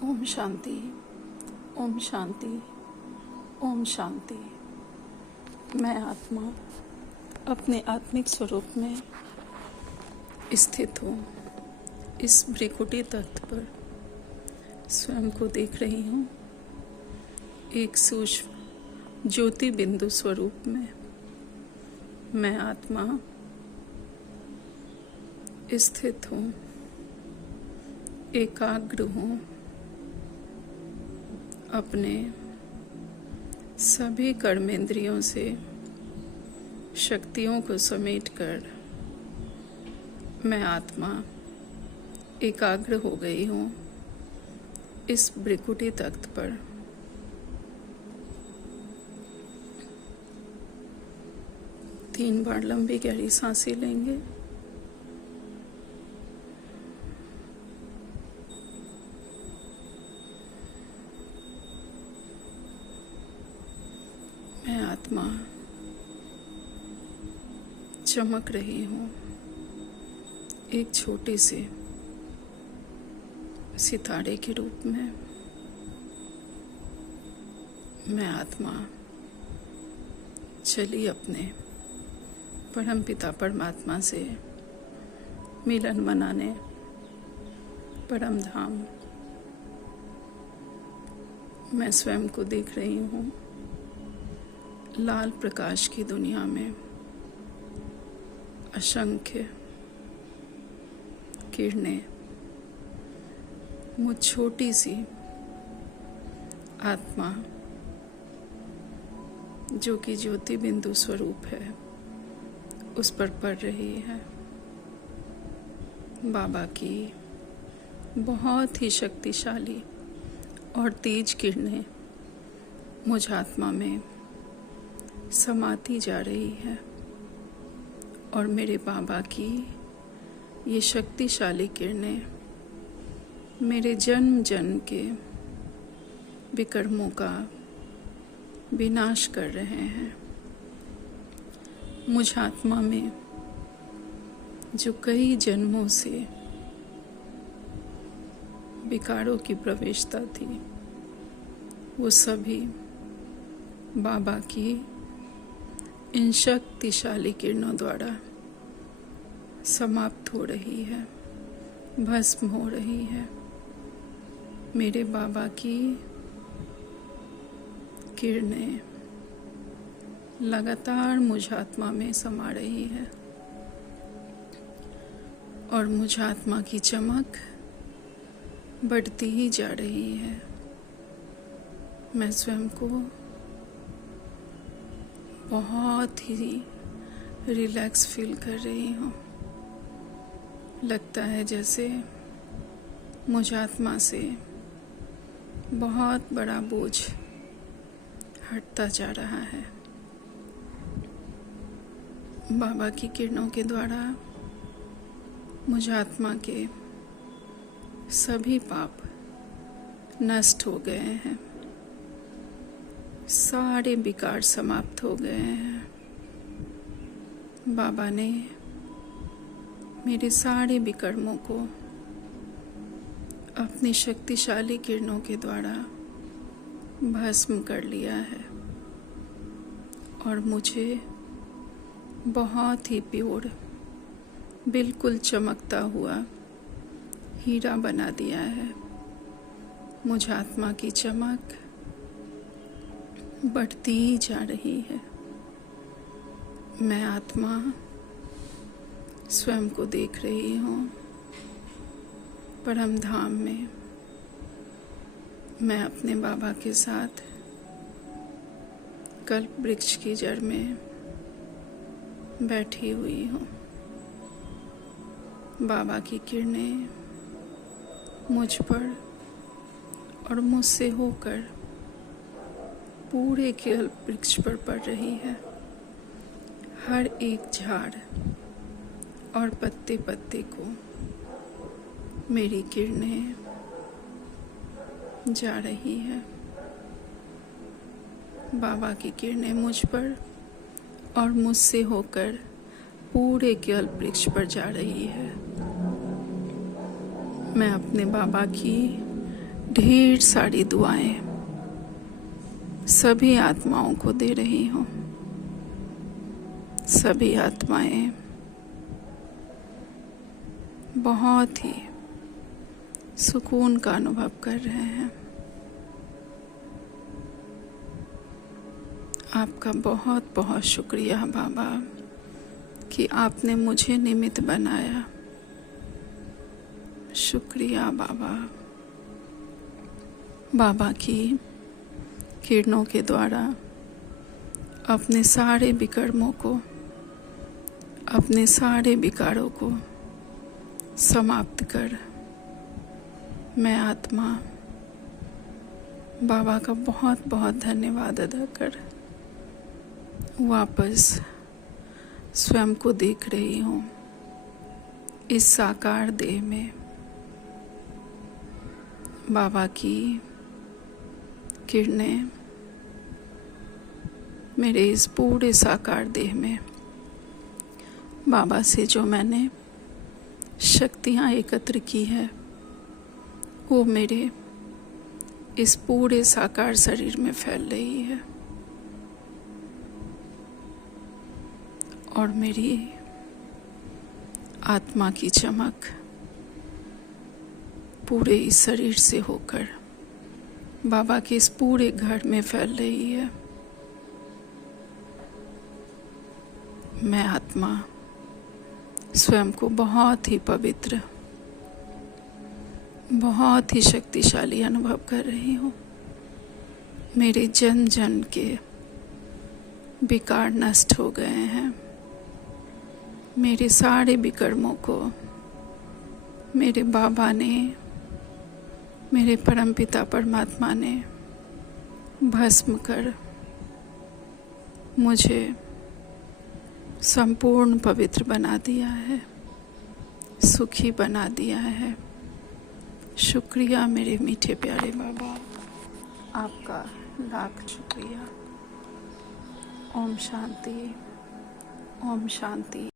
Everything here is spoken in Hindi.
ओम शांति, ओम शांति, ओम शांति। मैं आत्मा अपने आत्मिक स्वरूप में स्थित हूँ। इस भ्रिकुटी तख्त पर स्वयं को देख रही हूँ, एक सूक्ष्म ज्योति बिंदु स्वरूप में। मैं आत्मा स्थित हूँ, एकाग्र हूँ, अपने सभी कर्मेंद्रियों से शक्तियों को समेटकर मैं आत्मा एकाग्र हो गई हूँ इस भ्रिकुटी तख्त पर। तीन बार लंबी गहरी सांसें लेंगे। मैं आत्मा चमक रही हूँ, एक छोटे से सितारे के रूप में। मैं आत्मा चली अपने परम पिता परमात्मा से मिलन मनाने परम धाम। मैं स्वयं को देख रही हूँ लाल प्रकाश की दुनिया में। असंख्य किरणें मुझ छोटी सी आत्मा जो कि ज्योति बिंदु स्वरूप है उस पर पड़ रही है। बाबा की बहुत ही शक्तिशाली और तेज किरणें मुझ आत्मा में समाती जा रही है और मेरे बाबा की ये शक्तिशाली किरणें मेरे जन्म जन्म के विकर्मों का विनाश कर रहे हैं। मुझ आत्मा में जो कई जन्मों से विकारों की प्रवेशता थी, वो सभी बाबा की इन शक्तिशाली किरणों द्वारा समाप्त हो रही है, भस्म हो रही है। मेरे बाबा की किरणें लगातार मुझ आत्मा में समा रही है और मुझ आत्मा की चमक बढ़ती ही जा रही है। मैं स्वयं को बहुत ही रिलैक्स फील कर रही हूँ। लगता है जैसे मुझ आत्मा से बहुत बड़ा बोझ हटता जा रहा है। बाबा की किरणों के द्वारा मुझ आत्मा के सभी पाप नष्ट हो गए हैं, सारे विकार समाप्त हो गए हैं। बाबा ने मेरे सारे विकर्मों को अपनी शक्तिशाली किरणों के द्वारा भस्म कर लिया है और मुझे बहुत ही प्योर, बिल्कुल चमकता हुआ हीरा बना दिया है। मुझ आत्मा की चमक बढ़ती ही जा रही है। मैं आत्मा स्वयं को देख रही हूँ परम धाम में। मैं अपने बाबा के साथ कल्प वृक्ष की जड़ में बैठी हुई हूँ। बाबा की किरणें मुझ पर और मुझसे होकर पूरे कल्प वृक्ष पर पड़ रही है। हर एक झाड़ और पत्ते पत्ते को मेरी किरणें जा रही है। बाबा की किरणें मुझ पर और मुझसे होकर पूरे कल्प वृक्ष पर जा रही है। मैं अपने बाबा की ढेर सारी दुआएं सभी आत्माओं को दे रही हूँ। सभी आत्माएं बहुत ही सुकून का अनुभव कर रहे हैं। आपका बहुत बहुत शुक्रिया बाबा कि आपने मुझे निमित्त बनाया। शुक्रिया बाबा। बाबा की किरणों के द्वारा अपने सारे विकर्मों को, अपने सारे विकारों को समाप्त कर मैं आत्मा बाबा का बहुत बहुत धन्यवाद अदा कर वापस स्वयं को देख रही हूँ इस साकार देह में। बाबा की किरणें मेरे इस पूरे साकार देह में बाबा से जो मैंने शक्तियाँ एकत्र की है वो मेरे इस पूरे साकार शरीर में फैल रही है और मेरी आत्मा की चमक पूरे इस शरीर से होकर बाबा के इस पूरे घर में फैल रही है। मैं आत्मा स्वयं को बहुत ही पवित्र, बहुत ही शक्तिशाली अनुभव कर रही हूँ। मेरे जन जन के विकार नष्ट हो गए हैं। मेरे सारे विकर्मों को मेरे बाबा ने, मेरे परमपिता परमात्मा ने भस्म कर मुझे संपूर्ण पवित्र बना दिया है, सुखी बना दिया है। शुक्रिया मेरे मीठे प्यारे बाबा, आपका लाख शुक्रिया। ओम शांति, ओम शांति।